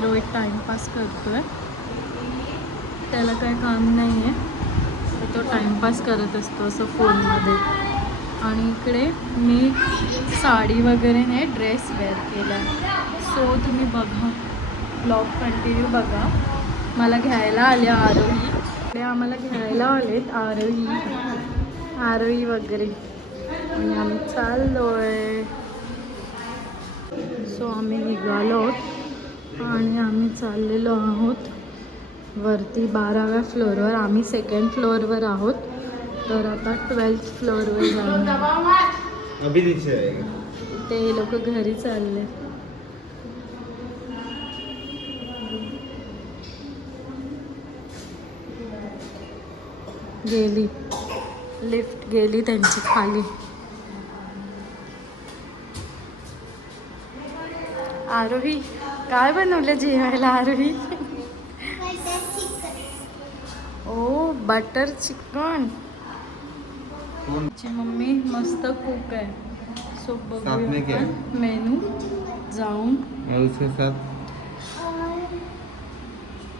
Rohit timepass करतोय. त्याला काही काम नाही आहे, तर तो टाइमपास करत असतो असं फोनमध्ये. आणि इकडे मी साडी वगैरे नाही, ड्रेस वेअर केला आहे. सो तुम्ही बघा, ब्लॉग कंटिन्यू बघा. मला घ्यायला आले आरोही, इकडे आम्हाला घ्यायला आलेत आरोही वगैरे, आणि आम्ही चाललोय. सो आम्ही निघालो आणि आम्ही चाललेलो आहोत वरती 12व्या फ्लोअरवर. आम्ही 2nd फ्लोअरवर आहोत, तर आता 12th फ्लोअरवर जाणार. ते लोक घरी चालले. गेली लिफ्ट, गेली त्यांची खाली. आरोही काय बनवलं जेवायला आरोही? ओ बटर चिकन. मम्मी मस्त कुक आहे. सो बघूया मेनू जाऊन.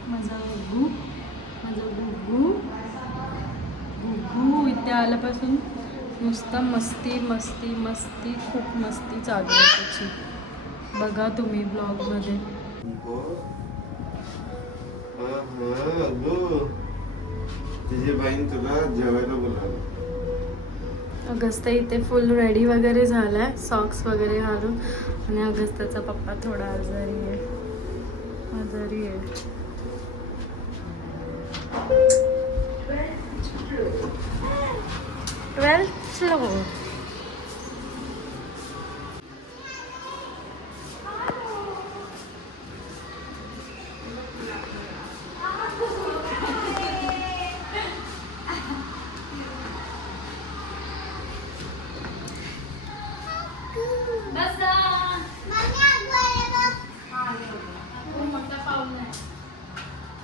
माझा गुग्गू इथे आल्यापासून नुसतं मस्ती मस्ती मस्ती, खूप मस्ती चालू आहे त्याची. बघा तुम्ही ब्लॉगमध्ये. तुझी बहीण तुला जेवायला बोलावलं. अगस्ता इथे फुल रेडी वगैरे झालाय, सॉक्स वगैरे घालून. आणि अगस्ताचा पप्पा थोडा आजारी आहे. 12th floor.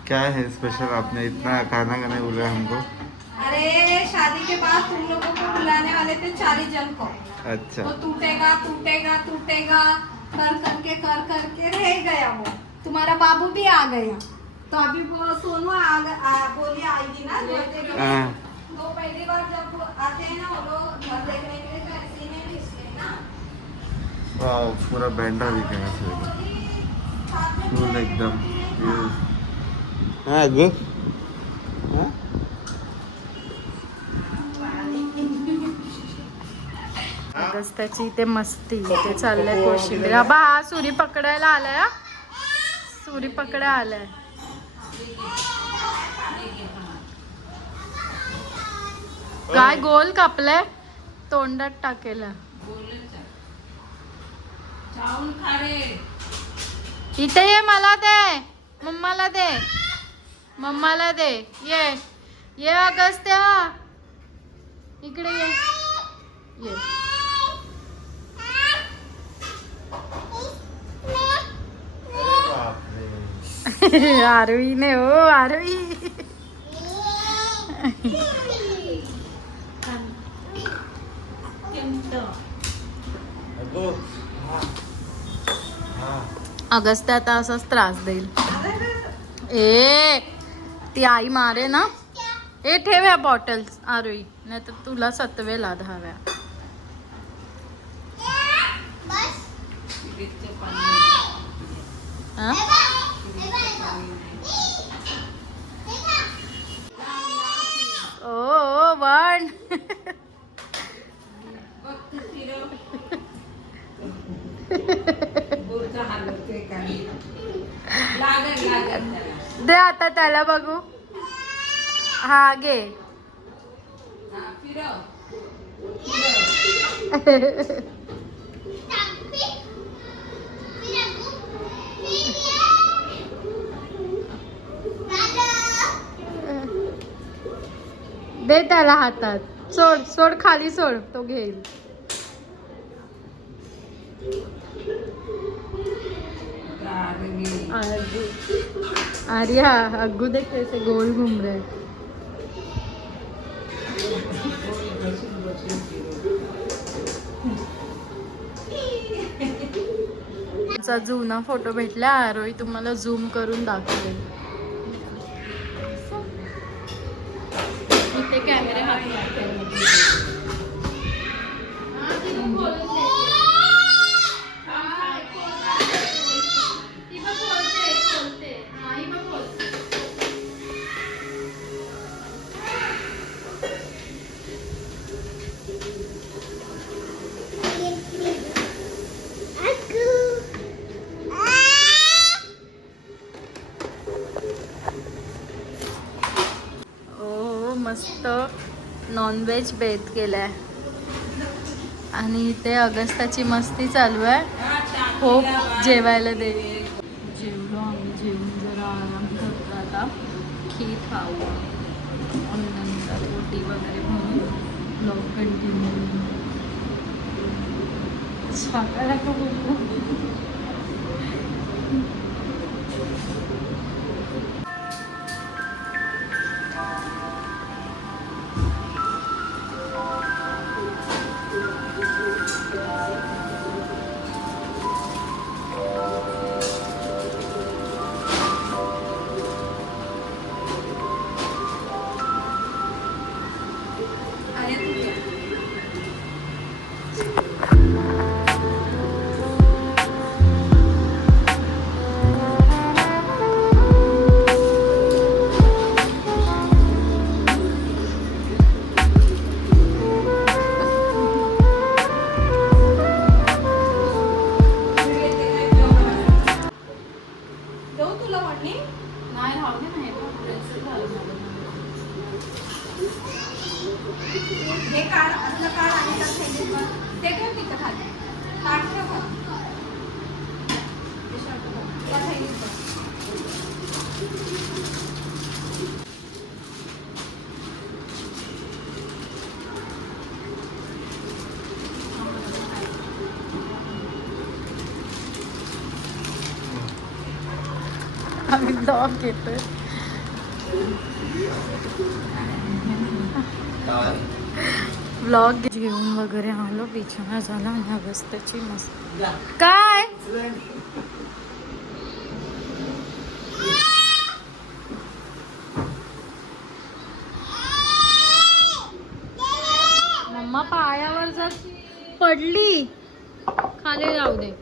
क्या है स्पेशल? आपने इतना खाना का नहीं बोला हमको. अरे शादी के बाद तुम लोगों को बुलाने वाले थे 40 जन को. अच्छा. वो टूटेगा टूटेगा टूटेगा कर करके रह गया. वो तुम्हारा बाबू भी आ गया. तो अभी वो सोनू बोली आएगी ना. तो पहली बार जब आते हैं ना वो लोग घर देखने के लिए, तो ऐसे ही भी इसलिए ना. वाह, पूरा बैंडा दिख रहा है फुल एकदम. हाँ गो. अगस्ताची इथे मस्ती. ते चाललंय कोशिंबीर. बा हा सुरी पकडायला आलाय. सुरी पकडायला आलाय. काय गोल कापलाय, तोंडात टाकेला. इथे ये, मला दे, मम्माला दे, मम्माला दे. ये अगस्त्या, इकडे ये. आरवीने हो आरवी. अगस्त्या आता असाच त्रास देईल. ती आई मारे ना. ठेव या बॉटल्स आरोही, नाही तर तुला सतवेला 10व्या. ओ वन. दे आता त्याला बघू. हा घे. दे त्याला हातात. सोड सोड खाली सोड, तो घेईल. आर्या अग्गू देख कैसे गोल घूम रहे. आमचा जुना फोटो भेटला. आरोही तुम्हाला झूम करून दाखवेल. इथे कॅमेरे हात मस्त नॉनव्हेज बेत केलाय आणि इथे अगस्ताची मस्ती चालू आहे. खूप जेवायला दे. जेवलो आम्ही. जेवून जरा आराम करतो आता. खीर खाऊ आणि नंतर रोटी वगैरे म्हणून ब्लॉग कंटिन्यू. स्वागत आहे का नाही राहू दे नाही हे काढ असलं काढ आणि त्या थैलीत ते ठेव तिथं खाली. काढ ठेव बघ. त्या थैलीत बघ. आम्ही ब्लॉग घेतोय. ब्लॉग घेऊन वगैरे आलो. बिछाना झाला आणि अगस्ताची मस्त काय मम्मा पायावर जर पडली खाली जाऊ दे.